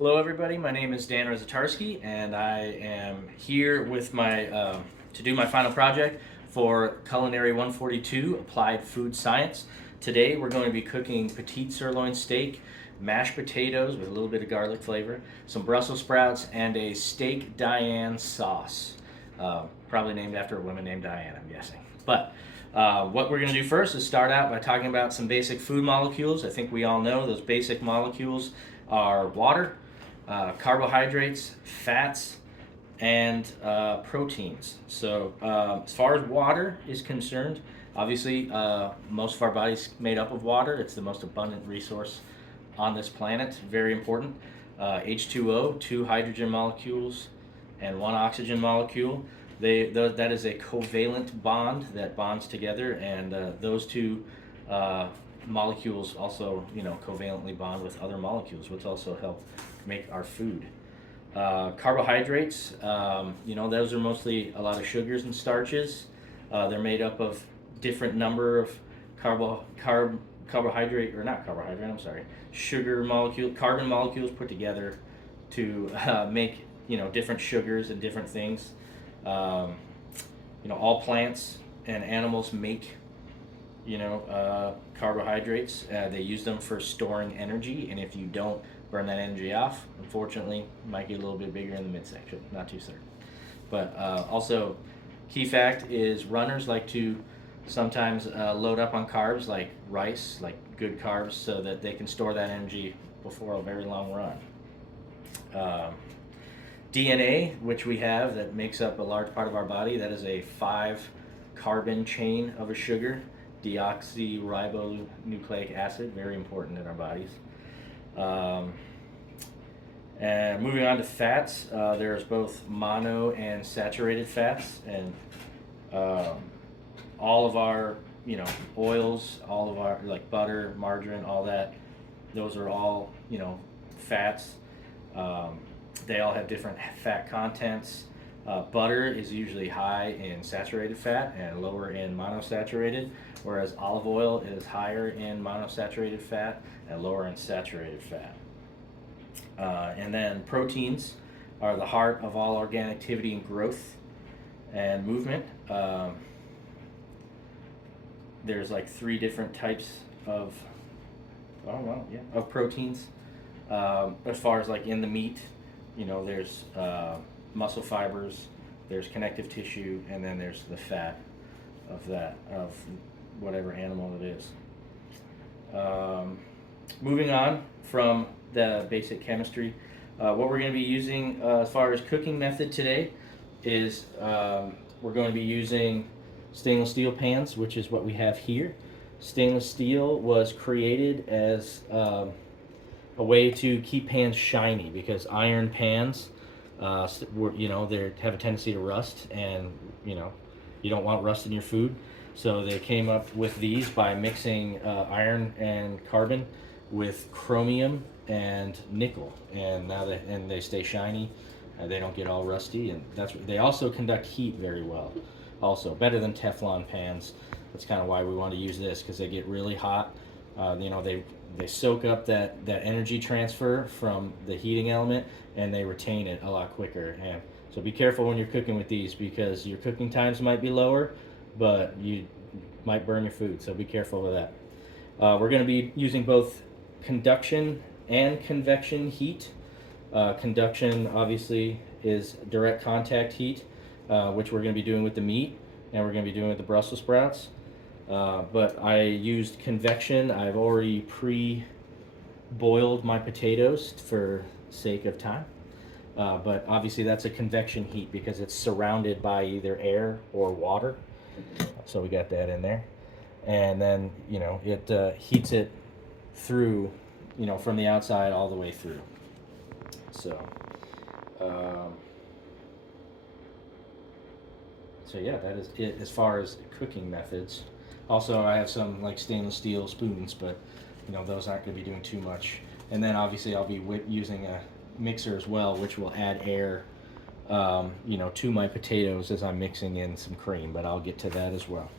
Hello, everybody. My name is Dan Rozatarski, and I am here with my to do my final project for CUL142 Applied Food Science. Today, we're going to be cooking petite sirloin steak, mashed potatoes with a little bit of garlic flavor, some Brussels sprouts, and a steak Diane sauce. Probably named after a woman named Diane, I'm guessing. But what we're going to do first is start out by talking about some basic food molecules. I think we all know those basic molecules are water, carbohydrates, fats, and proteins. So as far as water is concerned, obviously most of our body's made up of water. It's the most abundant resource on this planet. Very important. H2O, two hydrogen molecules and one oxygen molecule. That is a covalent bond that bonds together, and those two molecules also, covalently bond with other molecules, which also help make our food. Carbohydrates, those are mostly a lot of sugars and starches. They're made up of different number of carbohydrate, or not carbohydrate, I'm sorry, carbon molecules put together to make, different sugars and different things. All plants and animals make carbohydrates. They use them for storing energy, and if you don't burn that energy off, unfortunately, you might get a little bit bigger in the midsection. Not too certain. But also, key fact is runners like to sometimes load up on carbs like rice, like good carbs, so that they can store that energy before a very long run. DNA, which we have, that makes up a large part of our body, that is a 5-carbon chain of a sugar, deoxyribonucleic acid, very important in our bodies. And moving on to fats, there's both mono and saturated fats, and all of our, oils, all of our, like butter, margarine, all that, those are all, fats. They all have different fat contents. Butter is usually high in saturated fat and lower in monosaturated, whereas olive oil is higher in monosaturated fat and lower in saturated fat. And then proteins are the heart of all organic activity and growth and movement. There's like 3 different types of, of proteins. As far as like in the meat, there's muscle fibers, there's connective tissue, and then there's the fat of whatever animal it is. Moving on from the basic chemistry, what we're going to be using as far as cooking method today is we're going to be using stainless steel pans, which is what we have here. Stainless steel was created as a way to keep pans shiny, because iron pans, they have a tendency to rust, and you don't want rust in your food. So they came up with these by mixing iron and carbon with chromium and nickel, and they stay shiny. They don't get all rusty, and they also conduct heat very well. Also better than Teflon pans. That's kind of why we want to use this, because they get really hot. They soak up that energy transfer from the heating element, and they retain it a lot quicker. And so be careful when you're cooking with these, because your cooking times might be lower, but you might burn your food. So be careful with that. We're going to be using both conduction and convection heat. Conduction obviously is direct contact heat, which we're going to be doing with the meat, and we're going to be doing with the Brussels sprouts. But I used convection. I've already pre-boiled my potatoes for sake of time. But obviously that's a convection heat because it's surrounded by either air or water. So we got that in there. And then, it heats it through, from the outside all the way through. So yeah, that is it as far as cooking methods. Also, I have some like stainless steel spoons, but those aren't going to be doing too much. And then obviously I'll be using a mixer as well, which will add air, to my potatoes as I'm mixing in some cream. But I'll get to that as well.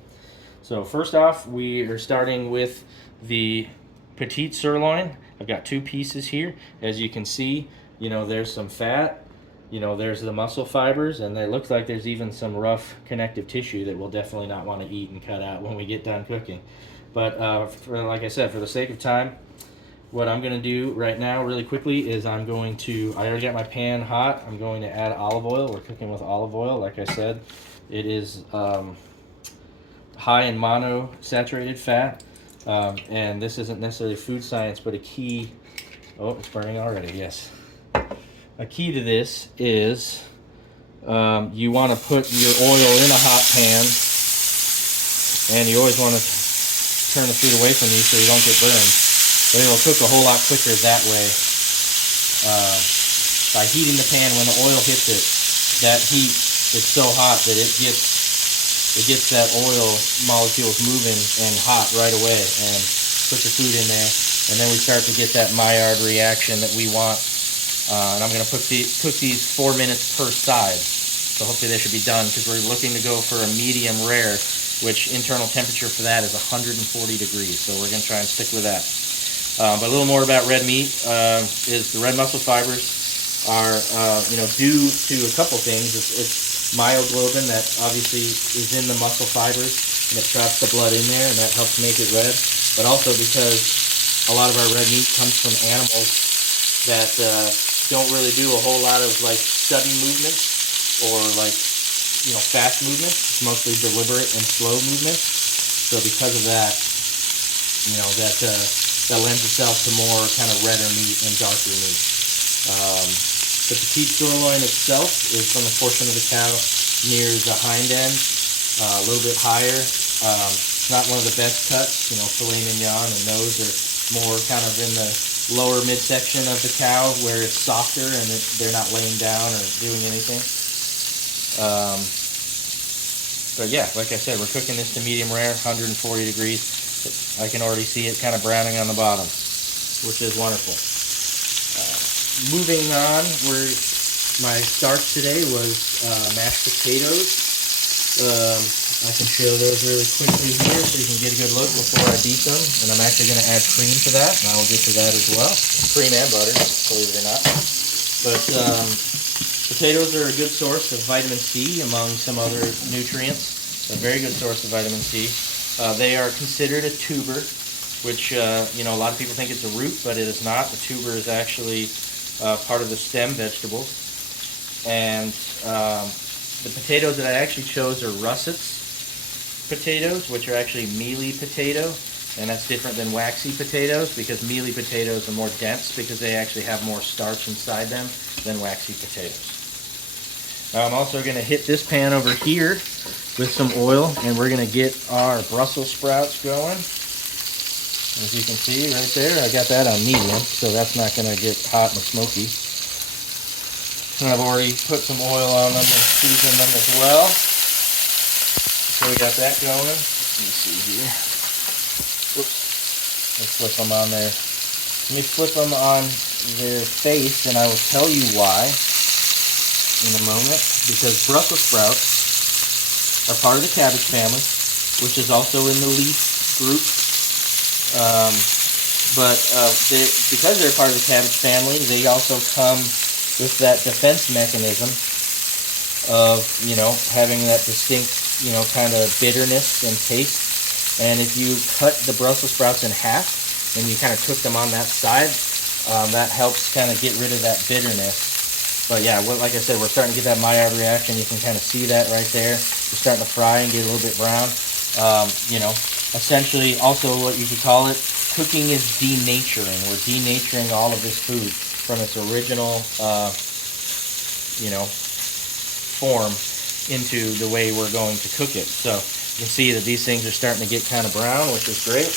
So first off, we are starting with the petite sirloin. I've got 2 pieces here. As you can see, you know, there's some fat, you know, there's the muscle fibers, and it looks like there's even some rough connective tissue that we'll definitely not want to eat and cut out when we get done cooking. But like I said, for the sake of time, what I'm going to do right now really quickly is I already got my pan hot. I'm going to add olive oil. We're cooking with olive oil. Like I said, it is high in monounsaturated fat. And this isn't necessarily food science, but a key, oh, it's burning already, yes. A key to this is you want to put your oil in a hot pan, and you always want to turn the food away from you so you don't get burned. But it'll cook a whole lot quicker that way. By heating the pan, when the oil hits it, that heat is so hot that it gets that oil molecules moving and hot right away, and put the food in there, and then we start to get that Maillard reaction that we want. And I'm going to cook these 4 minutes per side, so hopefully they should be done, because we're looking to go for a medium rare, which internal temperature for that is 140 degrees, so we're going to try and stick with that. But a little more about red meat is the red muscle fibers are due to a couple things. It's myoglobin that obviously is in the muscle fibers, and it traps the blood in there, and that helps make it red. But also because a lot of our red meat comes from animals that don't really do a whole lot of like sudden movements or like fast movements. It's mostly deliberate and slow movements. So because of that, that lends itself to more kind of redder meat and darker meat. The petite sirloin itself is from the portion of the cow near the hind end, a little bit higher. It's not one of the best cuts. Filet mignon and those are more kind of in the lower midsection of the cow where it's softer and they're not laying down or doing anything. But yeah, like I said, we're cooking this to medium rare, 140 degrees. I can already see it kind of browning on the bottom, which is wonderful. Moving on, my starch today was mashed potatoes. I can show those really quickly here so you can get a good look before I beat them. And I'm actually going to add cream to that, and I will get to that as well. Cream and butter, believe it or not. But potatoes are a good source of vitamin C among some other nutrients. A very good source of vitamin C. They are considered a tuber, which a lot of people think it's a root, but it is not. The tuber is actually part of the stem vegetables. And the potatoes that I actually chose are russets potatoes, which are actually mealy potato, and that's different than waxy potatoes, because mealy potatoes are more dense because they actually have more starch inside them than waxy potatoes. Now I'm also going to hit this pan over here with some oil, and we're going to get our Brussels sprouts going. As you can see right there, I got that on medium, so that's not going to get hot and smoky. And I've already put some oil on them and seasoned them as well. So we got that going. Let me see here. Whoops. Let's flip them on there. Let me flip them on their face, and I will tell you why in a moment. Because Brussels sprouts are part of the cabbage family, which is also in the leaf group. Because they're part of the cabbage family, they also come with that defense mechanism of, having that distinct, kind of bitterness and taste. And if you cut the Brussels sprouts in half and you kind of cook them on that side, that helps kind of get rid of that bitterness. But yeah, like I said, we're starting to get that Maillard reaction. You can kind of see that right there. We're starting to fry and get a little bit brown. Essentially, also what you could call it, cooking is denaturing. We're denaturing all of this food from its original, form into the way we're going to cook it. So you can see that these things are starting to get kind of brown, which is great.